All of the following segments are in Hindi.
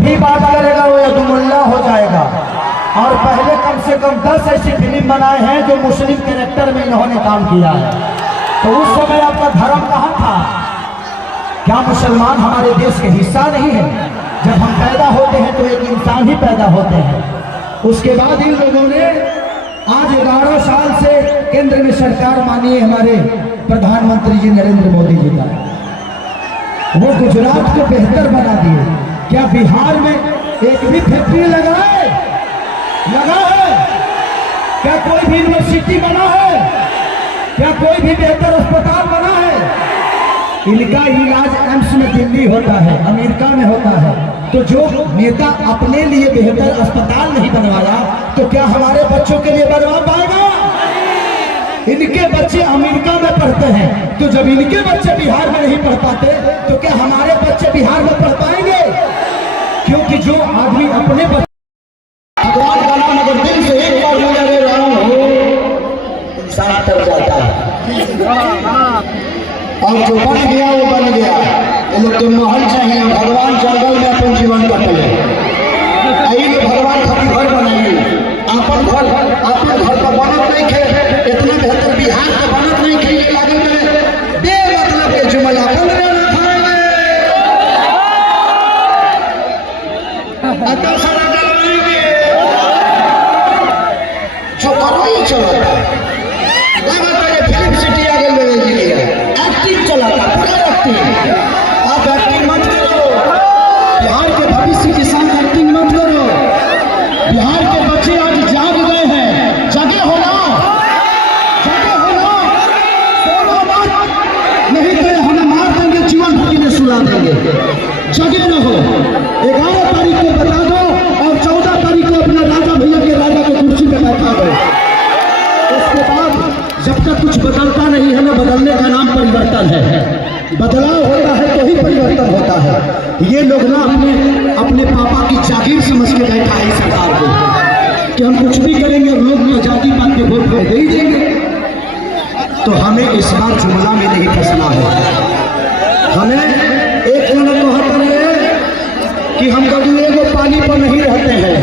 भी बात करेगा वो यदुमुल्ला हो जाएगा। और पहले कम से कम 10 ऐसी फिल्म बनाए हैं जो मुस्लिम कैरेक्टर में इन्होंने काम किया है। तो उस समय आपका धर्म कहाँ था? क्या मुसलमान हमारे देश के हिस्सा नहीं है? जब हम पैदा होते हैं तो एक इंसान ही पैदा होते हैं। उसके बाद इन लोगों ने आज 11 साल से केंद्र में सरकार मानिए हमारे प्रधानमंत्री जी नरेंद्र मोदी जी का, वो गुजरात को बेहतर बना दिए। क्या बिहार में एक भी फैक्ट्री लगा है? क्या कोई भी यूनिवर्सिटी बना है? क्या कोई भी बेहतर अस्पताल बना है? इनका इलाज एम्स में दिल्ली होता है, अमेरिका में होता है। तो जो नेता अपने लिए बेहतर अस्पताल नहीं बनवाया तो क्या हमारे बच्चों के लिए बनवा पाएगा? इनके बच्चे अमेरिका में पढ़ते हैं, तो जब इनके बच्चे बिहार में नहीं पढ़ पाते तो क्या हमारे बच्चे बिहार में पढ़ पाएंगे? क्योंकि जो आदमी अपने भगवान का नाम अगर दिल से एक बार ले रहा हो, इंसान तर जाता है। और जो बन गया वो बन गया। ये लोग तो महल चाहिए, भगवान जंगल में अपन जीवन कटले। भगवान खातिर घर बनाइए, अपन घर का बनत नहीं खे, इतना बेहतर बिहार का बनत नहीं खे। ये लागे बेमतलब के जुमला जो करो ही चलता लगातार फिल्म सिटी आगे ले एक्टिंग चलाता, पूरा एक्टिंग। आप एक्टिंग मत करो, बिहार के भविष्य के साथ एक्टिंग मत करो। बिहार के बच्चे आज जाग गए हैं, जगे हो ना, सोना मत, नहीं तो हमें मार देंगे, जीवन भर में सुला देंगे। जगे रहो। 11 तारीख को बता दो और 14 तारीख को अपने राजा भैया के राजा को कुर्सी पे बैठा दो। उसके बाद जब तक कुछ बदलता नहीं है ना, बदलने का नाम परिवर्तन है। बदलाव होता है तो ही परिवर्तन होता है। ये लोग ना अपने पापा की जागीर समझ के बैठा है सरकार को कि हम कुछ भी करेंगे और लोग ना जाति पात के वोट दे ही देंगे। तो हमें इस बार जुमला में नहीं फंसना है। हमें एक जन कहते हैं कि हम कभी एगो पानी पर नहीं रहते हैं,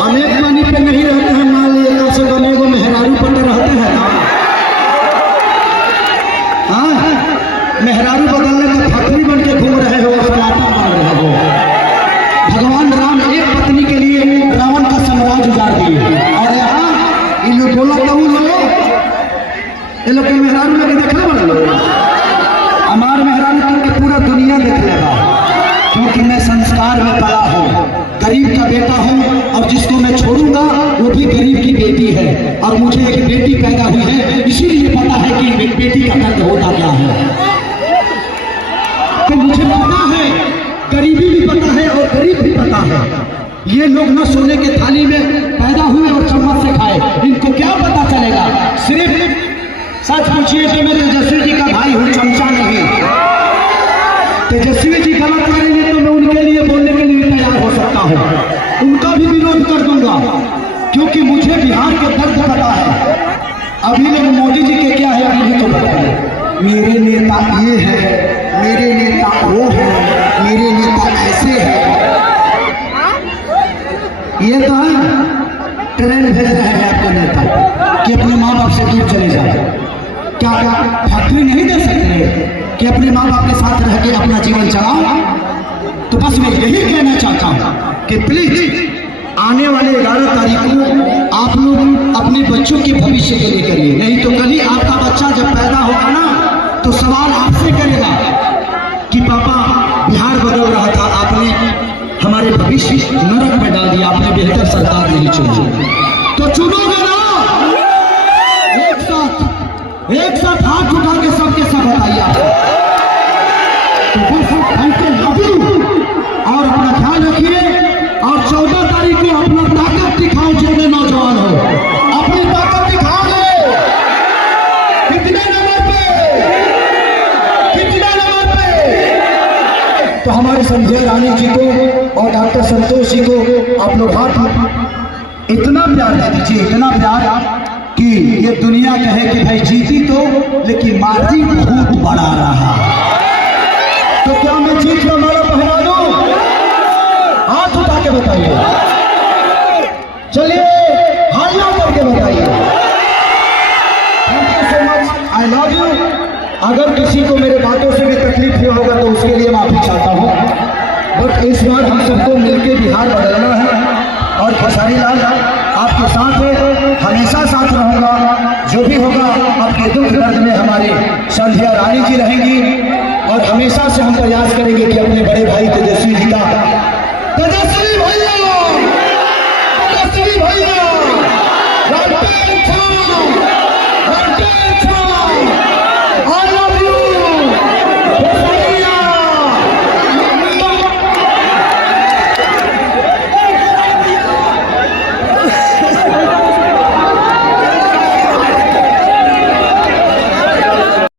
हम एक पानी पर नहीं रहते हैं, मान लीजिए से एगो मेहरारू पर रहते हैं। हाँ, मेहरारू बदलने का फैक्ट्री बन के घूम रहे हो, फलाटा बन रहे हो। भगवान राम एक पत्नी के लिए रावण का साम्राज्य उजाड़ दिए। और यहाँ इन लोग बोला तो ये लोग के मेहरारू लगे देखने वाले लोग, हमारे मेहरारू करके पूरा दुनिया देख लेगा। क्योंकि मैं संस्कार में पला हूँ, गरीब का बेटा हूँ, और जिसको मैं छोड़ूंगा वो भी गरीब की बेटी है। और मुझे एक बेटी पैदा हुई है, इसीलिए पता है कि एक बेटी का दर्द होता क्या है। तो मुझे पता है, गरीबी भी पता है और गरीब भी पता है। ये लोग न सोने के थाली में पैदा हुए और चम्मच से खाए, इनको क्या पता चलेगा। सिर्फ सच पूछिए कि मैं तेजस्वी जी का भाई हूँ, चमचा नहीं। तेजस्वी जी गलत करेंगे तो मैं उनके लिए बोलने के लिए तैयार हो सकता हूँ, उनका भी विरोध कर दूंगा, क्योंकि मुझे बिहार के दर्द पता है। अभी लोग मोदी जी के क्या है अभी तो पता है। मेरे नेता ये है, मेरे नेता वो है, मेरे नेता ऐसे है। ये तो ट्रेन भेज रहे हैं आपके नेता कि अपने माँ बाप से दूर चले जाए। क्या फैक्ट्री नहीं दे सकते कि अपने माँ बाप के साथ रह के अपना जीवन चलाओ? तो बस मैं यही कहना चाहता हूँ कि प्लीज आने वाले 11 तारीख को आप लोग अपने बच्चों के भविष्य के लिए करिए। नहीं तो कल ही आपका बच्चा जब पैदा होगा ना तो सवाल आपसे करेगा कि पापा बिहार बदल रहा था, आपने हमारे भविष्य नरक में डाल दिया, आपने बेहतर सरकार नहीं चुनी। तो चुनोगे ना, एक साथ हाथ उठा के सबके सब बताइए। तो बस लव यू और अपना ख्याल रखिए। और 14 तारीख को अपना ताकत दिखाओ, जितने नौजवान हो अपनी ताकत दिखाओगे। कितने नंबर पे? तो हमारे संजय रानी जी को और डॉक्टर संतोष जी को आप लोग हाथ इतना प्यार दे दीजिए, इतना प्यार कि ये दुनिया कहे कि भाई जीती तो, लेकिन मार्जिन बहुत बड़ा रहा। तो क्या मैं जीत का माला पहना दूं? अगर किसी को मेरे बातों से भी तकलीफ हुआ होगा तो उसके लिए माफी चाहता हूँ। बट इस बार हम सबको मिलकर बिहार बदलना है और खेसारी लाल आपके साथ है, हमेशा साथ रहूँगा। जो भी होगा आपके दुख दर्द में हमारी संध्या रानी जी रहेंगी और हमेशा से हम प्रयास